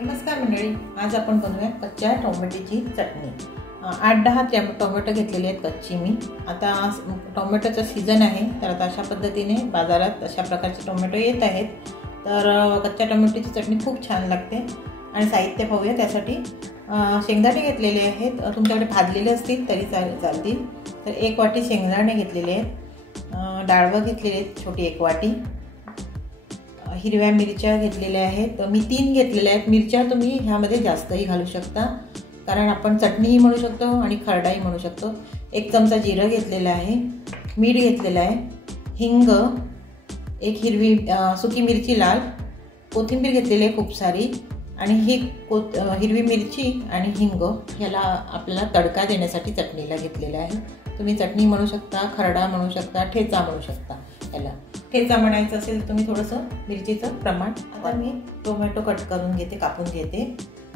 नमस्कार मंडळी, आज आपण बनवूया कच्च्या टोमॅटोची चटणी। 8-10 टोमॅटो घेतलेले आहेत कच्ची मी। आता टोमॅटोचा सीजन आहे, तर आता अशा पद्धतीने बाजारात अशा प्रकारचे टोमॅटो येत आहेत। तर कच्च्या टोमॅटोची चटणी खूप छान लागते। आणि साहित्य पाहूया त्यासाठी। शेंगदाणे घेतलेले आहेत, तुमच्याकडे भाजलेले असतील तरी चालतील। तर 1 वाटी शेंगदाणे घेतलेले आहेत, डाळवं घेतलेले आहेत छोटी 1 वाटी, हिरव्या मिरच्या घेतलेल्या आहेत मी 3 घेतलेल्या आहेत। मिरच्या तुम्ही ह्यामध्ये जास्तही घालू शकता, कारण आपण चटणीही म्हणू शकतो आणि खरडाही म्हणू शकतो। 1 चमचा जिरं घेतलेलं आहे, मीठ घेतलेलं आहे, हिंग, 1 हिरवी सुकी मिरची लाल, कोथिंबीर घेतलेली आहे खूप सारी, आणि ही हिरवी मिरची आणि हिंग ह्याला आपल्याला तडका देण्यासाठी चटणीला घेतलेला आहे। तुम्ही चटणी म्हणू शकता, खरडा म्हणू शकता, ठेचा म्हणू शकता। याला ठेचा म्हणायचं असेल तुम्ही थोडंसं मिरचीचं प्रमाण। आता मी टोमॅटो कट करून घेते, कापून घेते।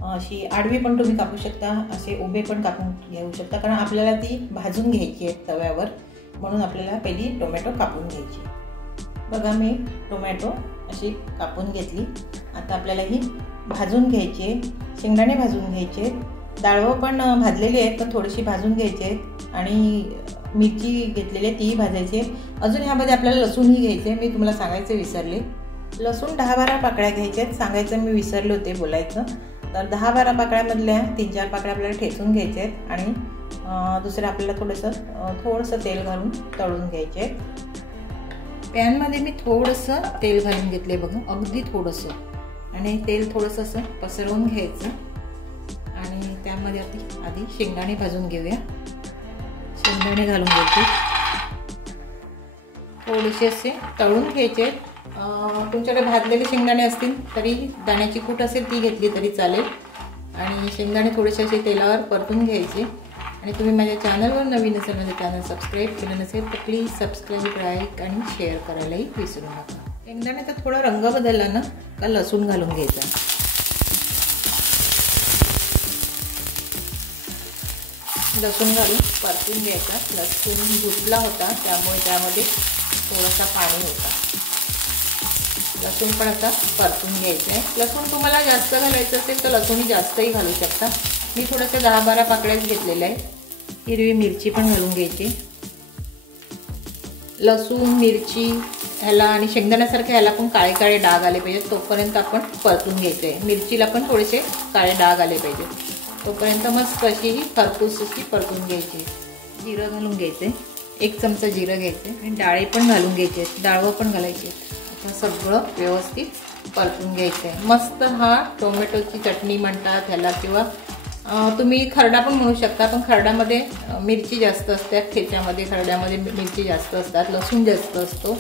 अशी आडवी पण तुम्ही कापू शकता, असे उभे पण कापून घेऊ शकता, कारण आपल्याला ती भाजून घ्यायची आहे तव्यावर, म्हणून आपल्याला पहिली टोमॅटो कापून घ्यायची। बघा मी टोमॅटो अशी कापून घेतली। आता आपल्याला ही भाजून घ्यायची आहे, शेंगदाणे भाजून घ्यायचे, डाळवं पण भाजलेली आहेत पण थोडीशी भाजून घ्यायचे, आणि मिरची घेतलेली आहे तीही भाजायची। अजून ह्यामध्ये आपल्याला लसूणही घ्यायचे, मी तुम्हाला सांगायचं विसरले। लसूण 10-12 पाकळ्या घ्यायच्या आहेत, सांगायचं मी विसरले होते बोलायचं। तर 10-12 पाकळ्यामधल्या 3-4 पाकळ्या आपल्याला ठेचून घ्यायच्या आहेत, आणि दुसरं आपल्याला थोडंसं तेल घालून तळून घ्यायचे आहेत। पॅनमध्ये मी थोडंसं तेल घालून घेतले बघा, अगदी थोडंसं, आणि तेल थोडंसं असं पसरवून घ्यायचं, आणि त्यामध्ये आधी शेंगदाणे भाजून घेऊया। शेंगदाणे घालून घ्यायचे, थोडेसे असे तळून घ्यायचे। तुमच्याकडे भाजलेले शेंगदाणे असतील तरी दाण्याची कूट असेल ती घेतली तरी चालेल, आणि शेंगदाणे थोडेसे असे तेलावर परतून घ्यायचे। आणि तुम्ही माझ्या चॅनलवर नवीन असेल, माझं चॅनल सबस्क्राईब केलं नसेल तर प्लीज सबस्क्राईब, लाईक आणि शेअर करायलाही विसरू नका। शेंगदाण्याचा थोडा रंग बदलला ना का लसूण घालून घ्यायचा। लसूण घालून परतून घ्यायचा। लसूण धुतला होता त्यामुळे त्यामध्ये थोडासा पाणी होता। लसूण पण आता परतून घ्यायचं आहे। लसूण तुम्हाला जास्त घालायचं असेल तर लसूण जास्तही घालू शकता। मी थोडंसं 10-12 पाकळ्याच घेतलेल्या आहेत। हिरवी मिरची पण घालून घ्यायची। लसूण, मिरची ह्याला आणि शेंगदाण्यासारखं ह्याला पण काळे काळे डाग आले पाहिजेत, तोपर्यंत आपण परतून घ्यायचं आहे। मिरचीला पण थोडेसे काळे डाग आले पाहिजेत, तोपर्यंत मस्त अशी ही खरपूस अशी परतून घ्यायची। जिरं घालून घ्यायचे, 1 चमचा जिरं घ्यायचे, आणि डाळी पण घालून घ्यायचे, डाळवं पण घालायचे। आता सगळं व्यवस्थित परतून घ्यायचं आहे। मस्त हा टोमॅटोची चटणी म्हणतात ह्याला, किंवा तुम्ही खरडा पण म्हणू शकता, पण खरड्यामध्ये मिरची जास्त असते, ठेच्यामध्ये खरड्यामध्ये मिरची जास्त असतात, लसूण जास्त असतो।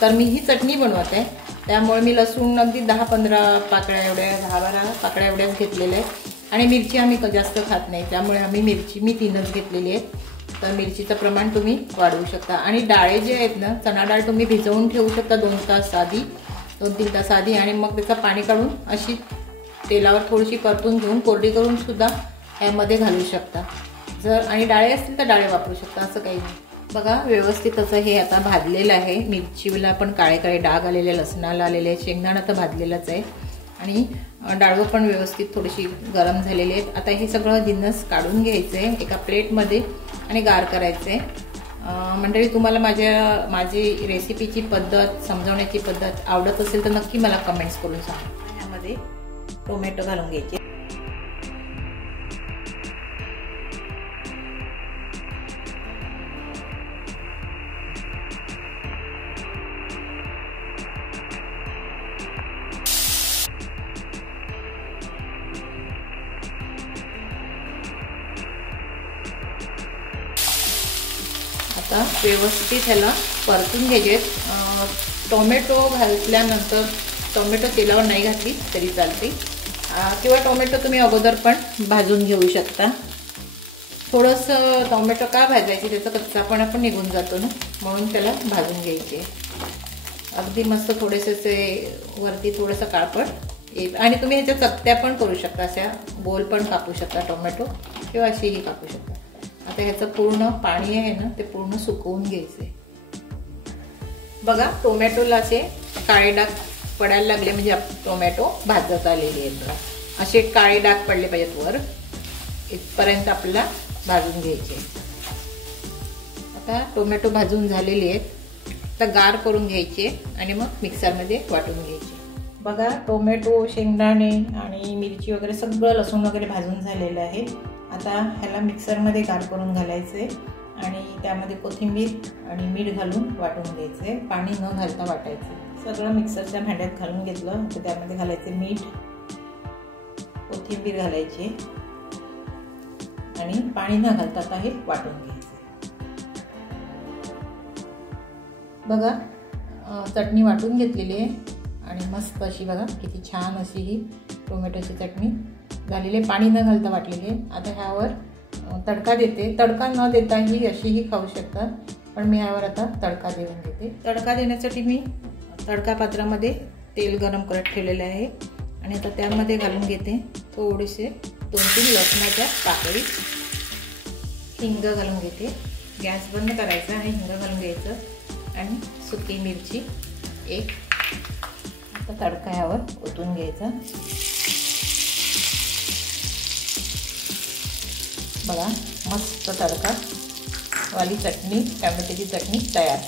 तर मी ही चटणी बनवत आहे, त्यामुळे मी लसूण अगदी 10-15 पाकळ्या एवढ्या, 10-12 पाकळ्या एवढ्याच घेतलेल्या आहेत, आणि मिरची आम्ही जास्त खात नाही त्यामुळे आम्ही मिरची मी 3च घेतलेली आहे। तर मिरचीचं प्रमाण तुम्ही वाढवू शकता। आणि डाळे जे आहेत ना, चणा डाळ तुम्ही भिजवून ठेवू शकता 2 तास आधी, 2-3 तास आधी, आणि मग त्याचं पाणी काढून अशी तेलावर थोडीशी परतून घेऊन कोरडी करून सुद्धा यामध्ये घालू शकता। जर आणि डाळे असतील तर डाळे वापरू शकता, असं काही नाही। बघा व्यवस्थित असं हे आता भाजलेलं आहे। मिरचीला पण काळे काळे डाग आलेले, लसणाला आलेले, शेंगदाणा तर भाजलेलाच आहे, आणि डाळवं पण व्यवस्थित थोडीशी गरम झालेली आहेत। आता हे सगळं जिन्नस काढून घ्यायचं आहे एका प्लेटमध्ये आणि गार करायचं आहे। मंडळी, तुम्हाला माझी रेसिपीची पद्धत, समजवण्याची पद्धत आवडत असेल तर नक्की मला कमेंट्स करून सांगा। यामध्ये टोमॅटो घालून घ्यायचे, आता व्यवस्थित ह्याला परतून घ्यायचे। टोमॅटो घातल्यानंतर टोमॅटो तेलावर नाही घातली तरी चालते, किंवा टोमॅटो तुम्ही अगोदर पण भाजून घेऊ शकता। थोडंसं टोमॅटो का भाजायची, त्याचा कच्चापणा पण निघून जातो ना, म्हणून त्याला भाजून घ्यायचे। अगदी मस्त थोडेसे वरती थोडंसं काळपट, आणि तुम्ही ह्याच्या चकत्या पण करू शकता, अशा गोल पण कापू शकता टोमॅटो, किंवा अशीही कापू शकता। आता ह्याचं पूर्ण पाणी आहे ना ते पूर्ण सुकवून घ्यायचे। बघा टोमॅटोला असे काळे डाग पडायला लागले म्हणजे टोमॅटो भाजत आलेले आहेत बघा. असे काळे डाग पडले पाहिजेत वर, इथपर्यंत आपल्याला भाजून घ्यायचे. आता टोमॅटो भाजून झालेले आहेत. आता गार करून घ्यायचे आणि मग मिक्सरमध्ये वाटून घ्यायचे. बघा टोमॅटो, शेंगदाणे आणि मिरची वगैरे सगळं, लसूण वगैरे भाजून झालेलं आहे. आता ह्याला मिक्सरमध्ये गार करून घालायचं आहे आणि त्यामध्ये कोथिंबीर आणि मीठ घालून वाटून घ्यायचं आहे. पाणी न घालता वाटायचं. सगळं मिक्सरच्या भांड्यात घालून घेतलं तर त्यामध्ये घालायचे मीठ, कोथिंबीर घालायची आणि पाणी न घालता आता हे वाटून घ्यायचं. बघा चटणी वाटून घेतलेली आहे आणि मस्त अशी बघा किती छान अशी ही टोमॅटोची चटणी झालेली आहे, पाणी न घालता वाटलेली आहे. आता ह्यावर तडका देते. तडका न देताही अशीही खाऊ शकतात, पण मी ह्यावर आता तडका देऊन देते. तडका देण्यासाठी मी तडका पात्रामध्ये तेल गरम करत ठेवलेलं आहे आणि आता त्यामध्ये घालून घेते थोडेसे 2-3 लसणाच्या पाकळी. हिंग घालून घेते. गॅस बंद करायचा आणि हिंग घालून घ्यायचं आणि सुकी मिरची 1. आता तडका ह्यावर ओतून घ्यायचा. बघा मस्त तडका वाली चटणी, टोमॅटोची चटणी तयार.